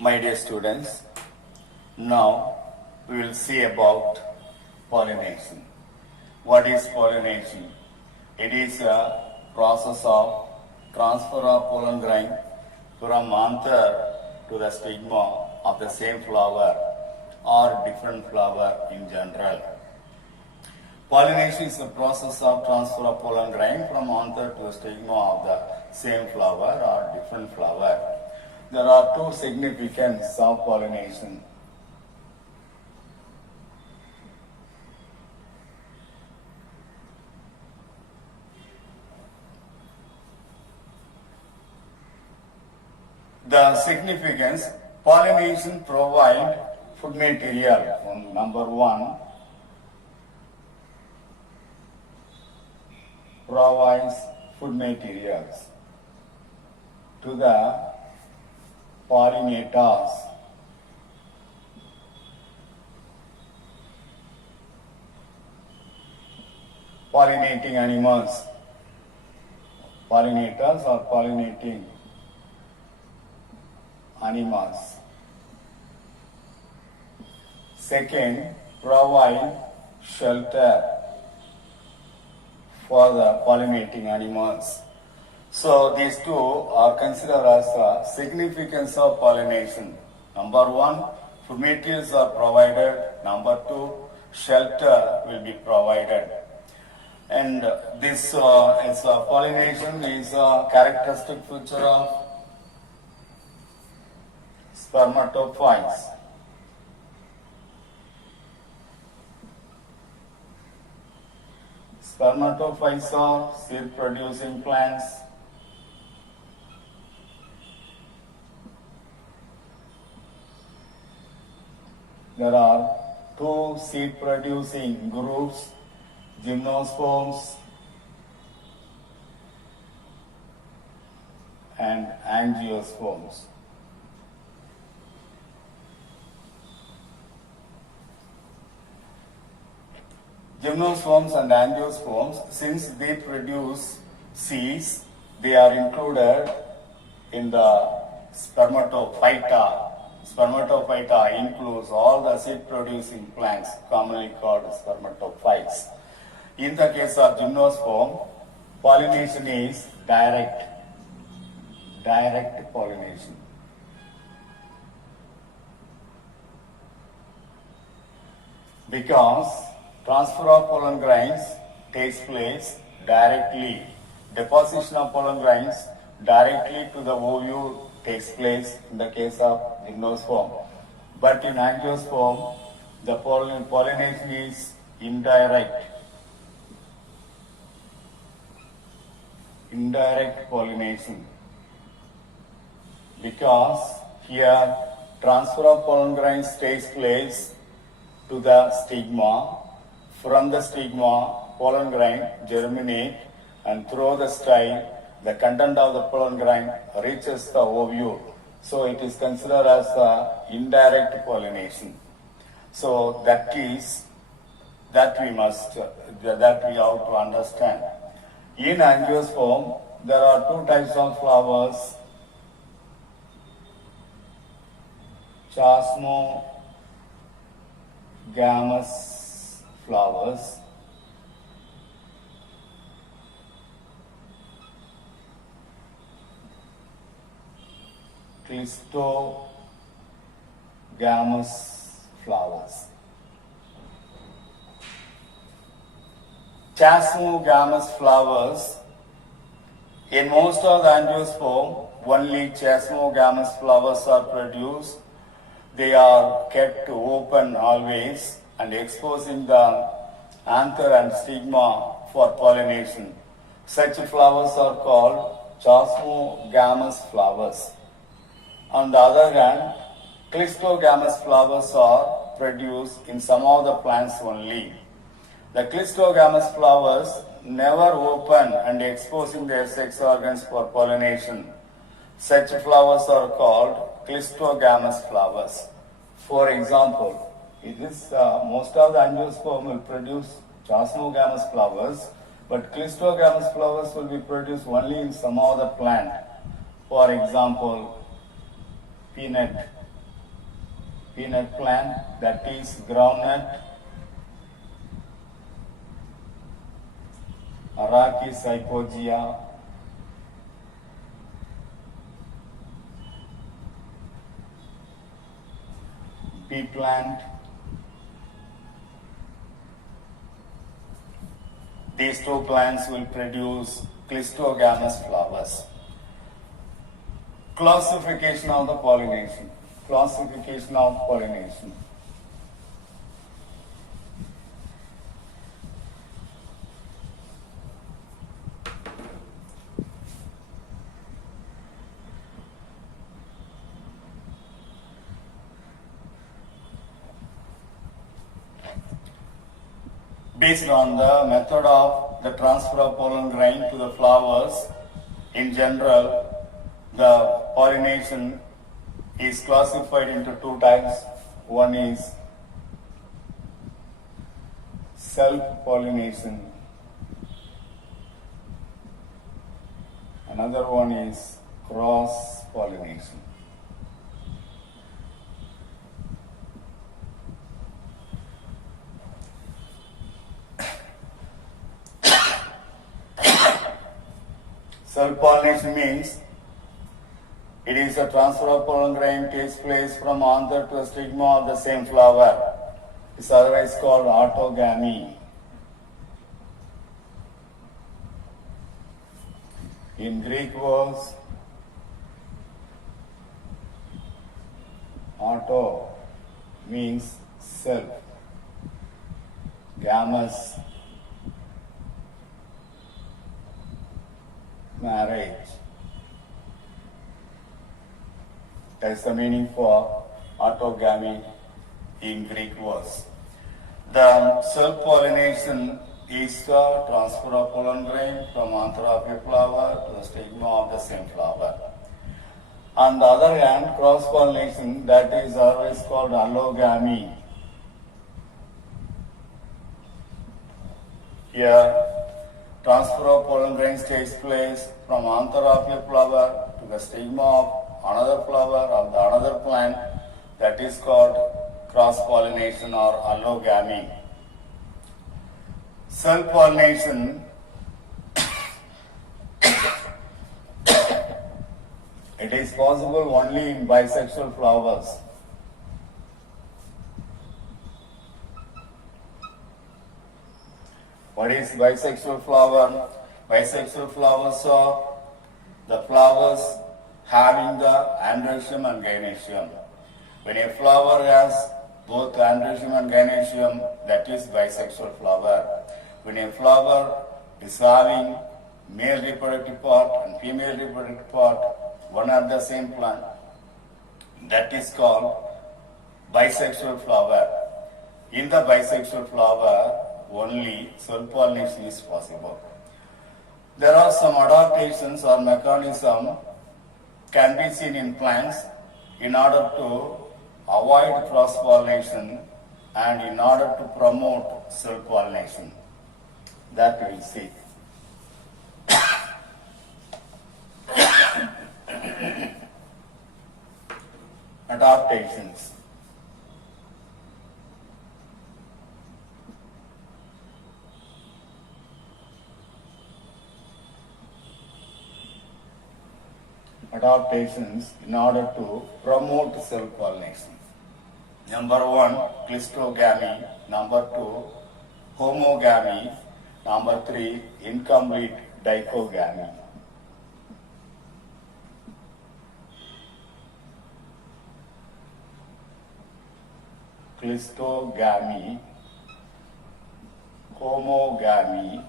My dear students, now we will see about pollination. What is pollination? It is a process of transfer of pollen grain from anther to the stigma of the same flower or different flower in general. Pollination is the process of transfer of pollen grain from anther to the stigma of the same flower or different flower. There are two significance of pollination. The significance, pollination provide food material. Number one, provides food materials to the pollinators. Pollinating animals. Pollinators or pollinating animals. Second, provide shelter for the pollinating animals. So these two are considered as the significance of pollination. Number one, food materials are provided. Number two, shelter will be provided. And this pollination is a characteristic feature of spermatophytes. Spermatophytes are seed-producing plants. There are two seed-producing groups, gymnosperms and angiosperms. Gymnosperms and angiosperms, since they produce seeds, they are included in the spermatophyta. Spermatophyta includes all the seed-producing plants, commonly called spermatophytes. In the case of gymnosperm, pollination is direct pollination. Because transfer of pollen grains takes place directly. Deposition of pollen grains directly to the ovule takes place in the case of gymnosperm. But in angiosperm, the pollination is indirect. Indirect pollination. Because here transfer of pollen grains takes place to the stigma. From the stigma, pollen grain germinate, and through the style, the content of the pollen grain reaches the ovule. So it is considered as indirect pollination. So that we have to understand. In angiosperm, there are two types of flowers: chasmogamous flowers, clistogamous flowers. Chasmogamous flowers, in most of the angiosperm, only chasmogamous flowers are produced. They are kept open always and exposing the anther and stigma for pollination. Such flowers are called chasmogamous flowers. On the other hand, clistogamous flowers are produced in some of the plants only. The clistogamous flowers never open and exposing their sex organs for pollination. Such flowers are called clistogamous flowers. For example, most of the angiosperm will produce chasmogamous flowers, but clistogamous flowers will be produced only in some of the plant. For example, peanut peanut plant, that is groundnut. Arachis hypogaea. Pea plant. These two plants will produce clistogamous flowers. Classification of the pollination. Classification of pollination. Based on the method of the transfer of pollen grain to the flowers, in general, the pollination is classified into two types. One is self-pollination. Another one is cross-pollination. Self-pollination means it is a transfer of pollen grain takes place from anther to a stigma of the same flower. It is otherwise called autogamy. In Greek words, auto means self, gamous, marriage. That is the meaning for autogamy in Greek words. The self-pollination is the transfer of pollen grain from anther of a flower to the stigma of the same flower. On the other hand, cross-pollination, that is always called allogamy. Here, transfer of pollen grains takes place from anther of a flower to the stigma of another flower of the another plant, that is called cross-pollination or allogamy. Self-pollination, it is possible only in bisexual flowers. What is bisexual flower? Bisexual flowers are the flowers having the androecium and gynoecium. When a flower has both androecium and gynoecium, that is bisexual flower. When a flower is having male reproductive part and female reproductive part, one at the same plant, that is called bisexual flower. In the bisexual flower, only self-pollination is possible. There are some adaptations or mechanism can be seen in plants in order to avoid cross-pollination and in order to promote self-pollination. That we will see. Adaptations. Adaptations in order to promote self-pollination. Number one, clistogamy. Number two, homogamy. Number three, incomplete dichogamy. Clistogamy, homogamy.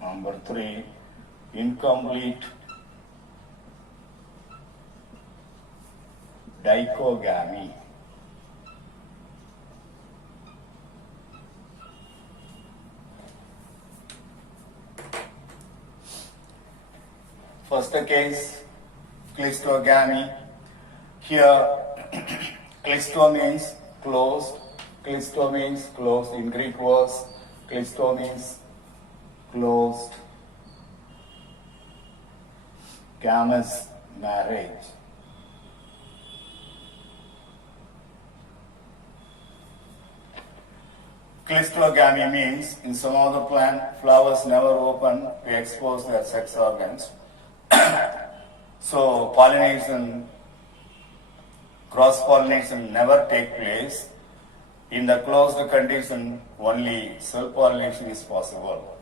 Number three, incomplete dichogamy. First case, clistogamy. Here, clisto means closed. Clisto means closed. In Greek words, clisto means closed. Gamous marriage. Clistogamy means in some of the plant, flowers never open to expose their sex organs. So pollination, cross-pollination never take place. In the closed condition, only self-pollination is possible.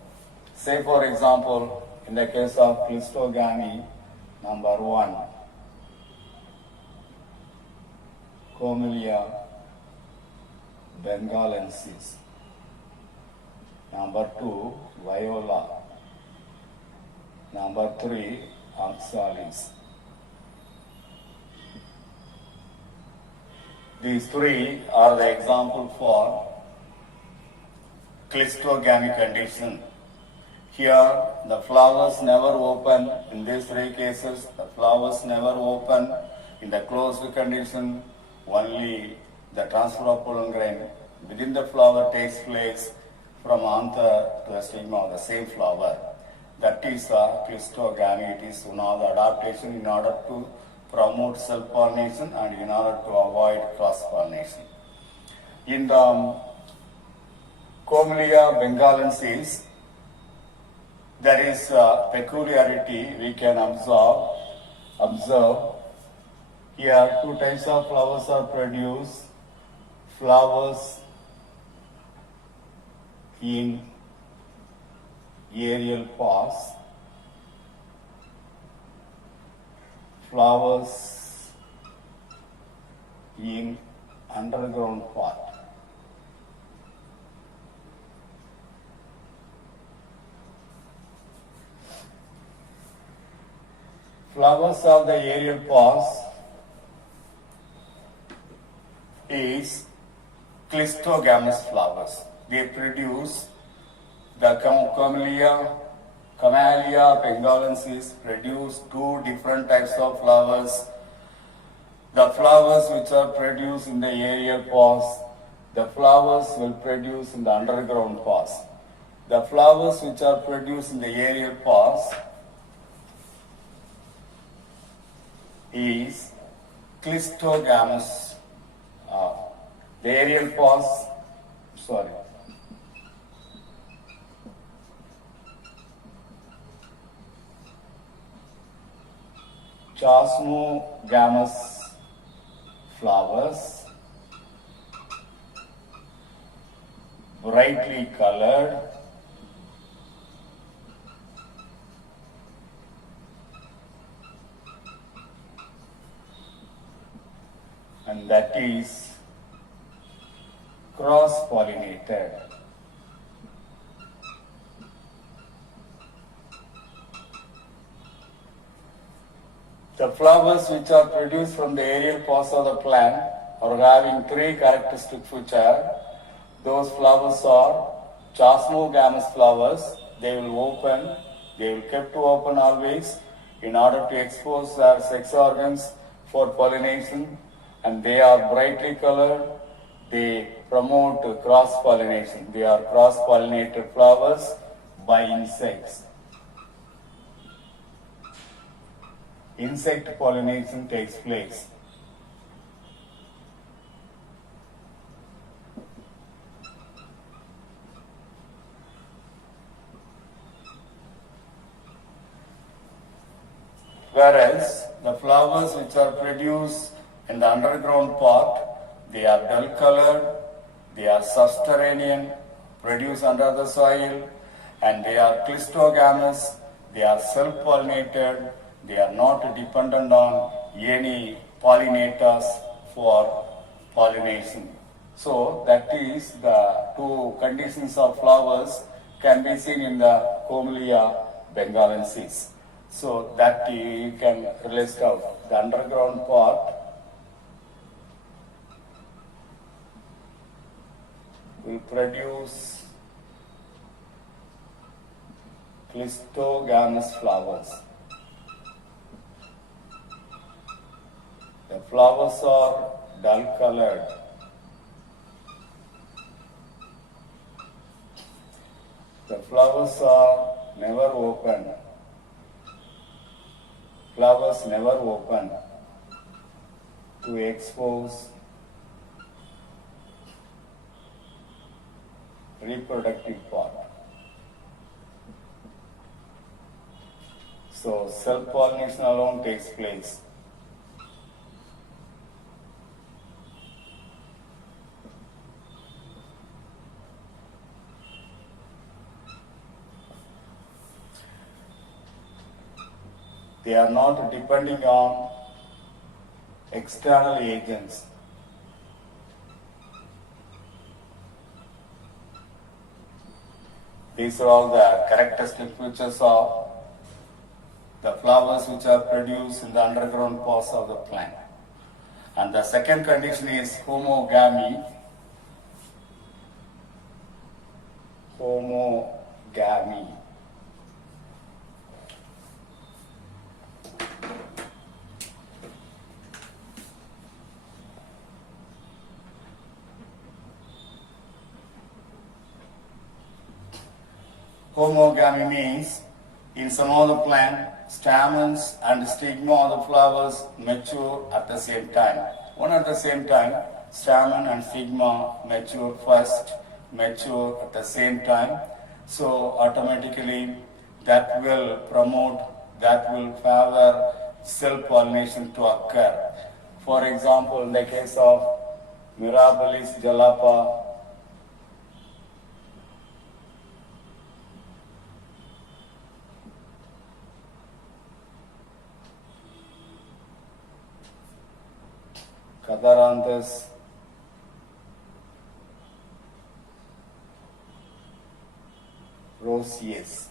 Say for example, in the case of clistogamy, number 1, Comelia bengalensis. Number 2, Viola. Number 3, Oxalis. These 3 are the example for clistogamy condition. Here, the flowers never open. In these 3 cases, the flowers never open. In the closed condition, only the transfer of pollen grain within the flower takes place from anther to the stigma of the same flower. That is clistogamy. It is one of the adaptation in order to promote self-pollination and in order to avoid cross-pollination. In the Comelia bengalensis, there is a peculiarity we can observe. Here 2 types of flowers are produced. Flowers in aerial pause, flowers in underground part. Flowers of the aerial pause is clistogamous flowers. They produce the Camellia bengalensis produce 2 different types of flowers. The flowers which are produced in the aerial pause, the flowers will produce in the underground pause. The flowers which are produced in the aerial pause is clistogamous. The aerial pause, Chasmogamous flowers, brightly colored, and that is cross-pollinated. The flowers which are produced from the aerial pause of the plant are having 3 characteristic features. Those flowers are chasmogamous flowers. They will open, they will kept to open always in order to expose their sex organs for pollination, and they are brightly colored. They promote cross-pollination. They are cross-pollinated flowers by insects. Insect pollination takes place. Whereas the flowers which are produced in the underground part, they are dull colored, they are subterranean, produced under the soil, and they are clistogamous, they are self-pollinated, they are not dependent on any pollinators for pollination. So that is the 2 conditions of flowers can be seen in the Comelia bengalensis. So that you can list out the underground part will produce clistogamous flowers. The flowers are dull colored. The flowers are never open. Flowers never open to expose reproductive part. So self-pollination alone takes place. They are not depending on external agents. These are all the characteristic features of the flowers which are produced in the underground parts of the plant. And the second condition is homogamy. Homogamy. Homogamy means in some of the plant, stamens and stigma of the flowers mature at the same time. One at the same time, stamen and stigma mature first, mature at the same time. So automatically that will promote, that will favor self-pollination to occur. For example, in the case of Mirabilis jalapa, Catharanthus, roseus.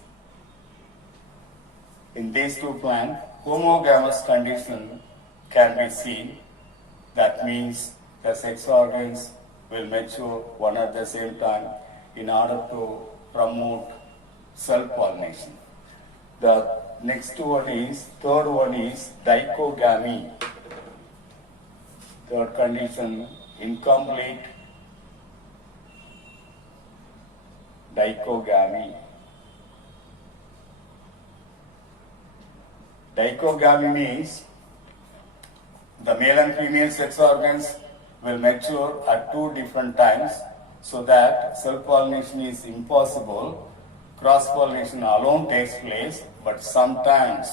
In these two plants, homogamous condition can be seen. That means the sex organs will mature one at the same time in order to promote self-pollination. The third one is dichogamy. Third condition, incomplete dichogamy. Dichogamy means the male and female sex organs will mature at two different times, so that self-pollination is impossible. Cross-pollination alone takes place, but sometimes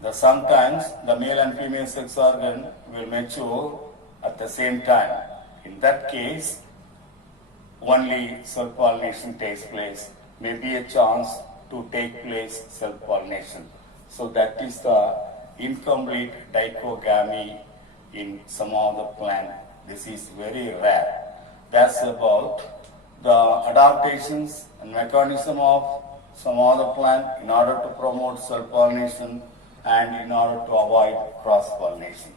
the male and female sex organ will mature at the same time. In that case, only self-pollination takes place. Maybe a chance to take place self-pollination. So that is the incomplete dichogamy in some of the plant. This is very rare. That's about the adaptations and mechanism of some of the plant in order to promote self-pollination and in order to avoid cross-pollination.